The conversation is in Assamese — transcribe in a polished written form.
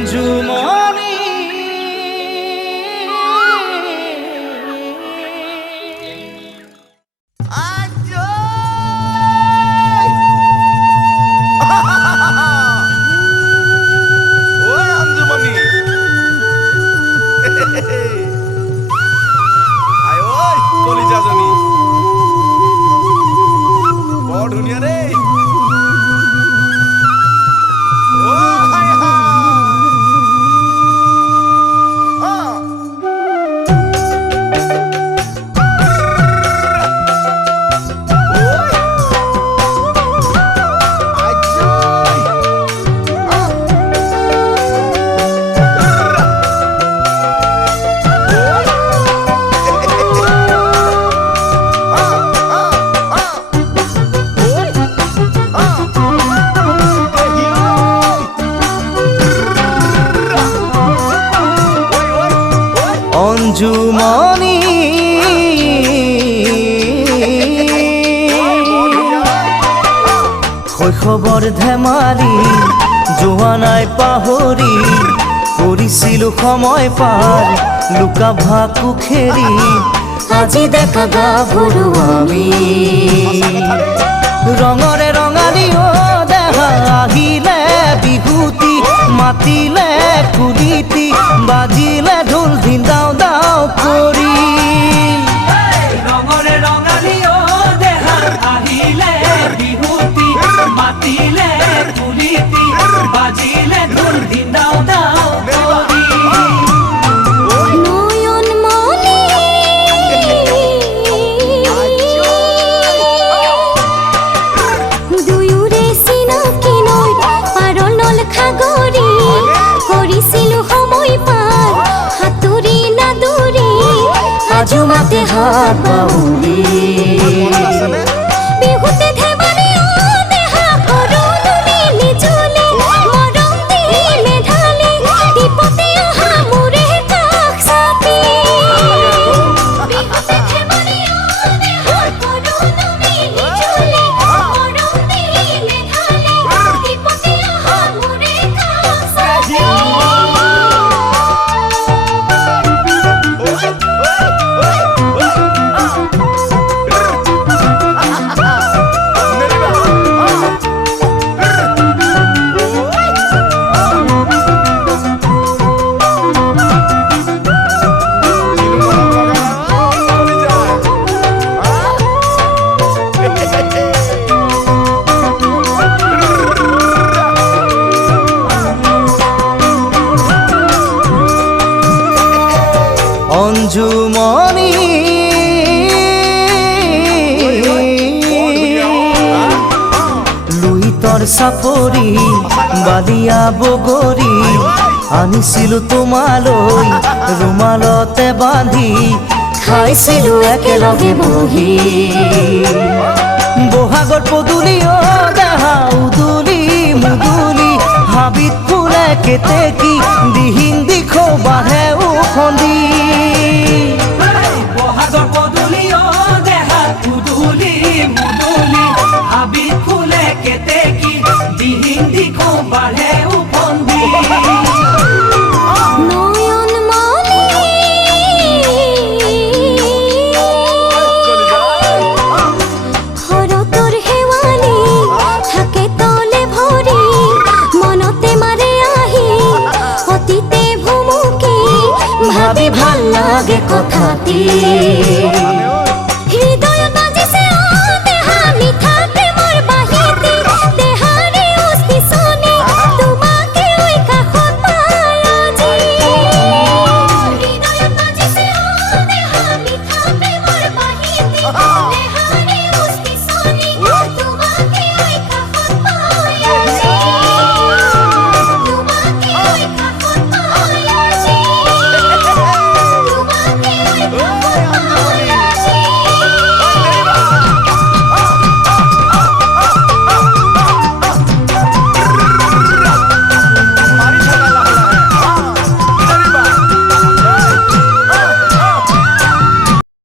অঞ্জুমণি অঞ্জুমণি শৈশৱৰ ধেমালি যোৱা নাই পাহৰি কৰিছিলো সময় পাৰ লুকা ভাকু খেৰি আজি দেখা গাভৰু আমি ৰঙৰে ৰঙালী দেহা আহিলে বিহুতি মাতিলে কুলিতি বাজিলে ঢোল ধিন্দাও দাও কৰি ৰঙৰে ৰঙালী দেহা আহিলে বিহুতি মাতিলে কুলিতি বাজিলে ঢোল ধিন্দাও দাও কৰি জুমাতে হাত বাউলি বিহুতে ধেমালি দেহা কৰো তুমি নিজলে মৰম দিলে ঢালি দীপতে অহা মোৰে কাষ চাপি বিহুতে ধেমালি দেহা কৰো তুমি নিজলে মৰম দিলে ঢালি দীপতে অহা মোৰে কাষ চাপি অঞ্জুমণি লুইতৰ চাপৰি বালিয়া বগৰী আনিছিলো তোমালৈ ৰুমালতে বান্ধি খাইছিলো একেলগে বহি বহাগৰ পদূলি দেহা উদুলি মুদুলি হাবিত ফুলে কেতেকী দিহিং দিখৌ বাঢ়ে উখন্দি বহাগৰ পদূলি দেহা উদুলি মুদুলি হাবিত ফুলে কেতেকী দিহিং দিখৌ বাঢ়ে উখন্দি ভাবি ভাল লাগে কথাটি